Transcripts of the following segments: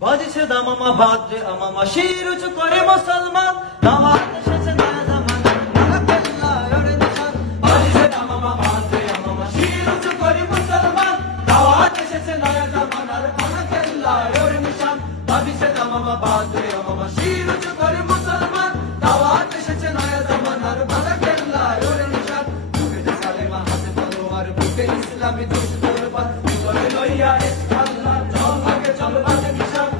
বাজছে দামামা ভাদ্রে আমামা শির উঁচু করে মুসলমান দাওয়াত এসেছে নয়া জামানার ভাঙা কেল্লা ওরে নিশান বাজছে দামামা ভাদ্রে আমামা শির উঁচু করে মুসলমান দাওয়াত এসেছে নয়া জামানার ভাঙা কেল্লা ওরে নিশান বাজছে দামামা ভাদ্রে আমামা শির উঁচু করে মুসলমান দাওয়াত এসেছে নয়া জামানার ভাঙা কেল্লা ওরে নিশান বুকে কালেমা হাতে তলোয়ার বুকে ইসলামী দোষ তরবাদ ভিতরে লইয়া ইসলাল্লাহ চল আগে চল বাজে নিশান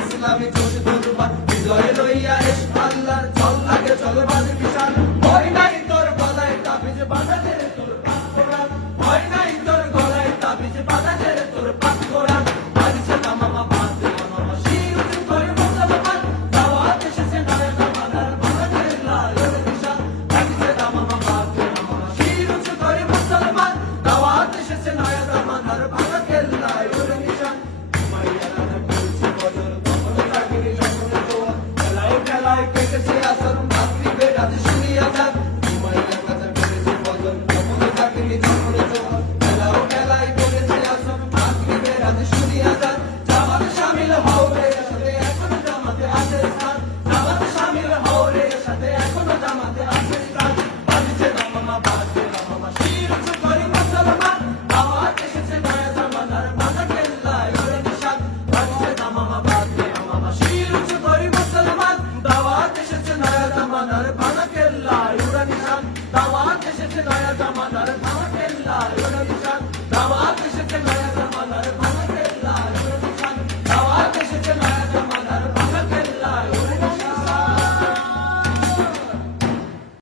ইসলামী দোষ তরবাদ ভিতরে লইয়া ইসলাল্লাহ চল আগে চল বাজে নিশান ভয় নাই তোর গলায় তাবিজ বাঁধাতে রে তোর পাক কোরআন ভয় নাই তোর গলায় তাবিজ বাঁধাতে রে তোর পাক কোরআন বাজছে দামামা ভাদ্রে আমামা শির উঁচু করে মুসলমান দাওয়াত এসেছে নয়া জামানার ভাঙা কেল্লা ওরে নিশান বাজছে দামামা ভাদ্রে আমামা শির উঁচু করে মুসলমান দাওয়াত এসেছে নয়া জামানার ভাঙা কেল্লা ওরে নিশান কেটেছে আসর মাগরিবের রাত শুনিয়া যান উমাইয়া কথা করেছে বদল কমলে থাকিনি জমরে জোয়ার খেলাও খেলায় করেছে আসর মাগরিবের রাত শুনিয়া যান জামাতে শামিল হও রে সাথে এখনো জামাতে আছে স্থান জামাতে শামিল হও রে সাথে এখনো জামাতে আছে স্থান বাজছে দামামা ভাদ্রে আমামা শির উঁচু করে মুসলমান দাওয়াত এসেছে নয়া জামানার ভাঙা কেল্লা ওরে নিশান বাজছে দামামা ভাদ্রে আমামা শির উঁচু করে মুসলমান দাওয়াত এসেছে নয়া জামানার ভাঙা কেল্লা ওরে নিশান দাওয়াত এসেছে নয়া জামানার ভাঙা কেল্লা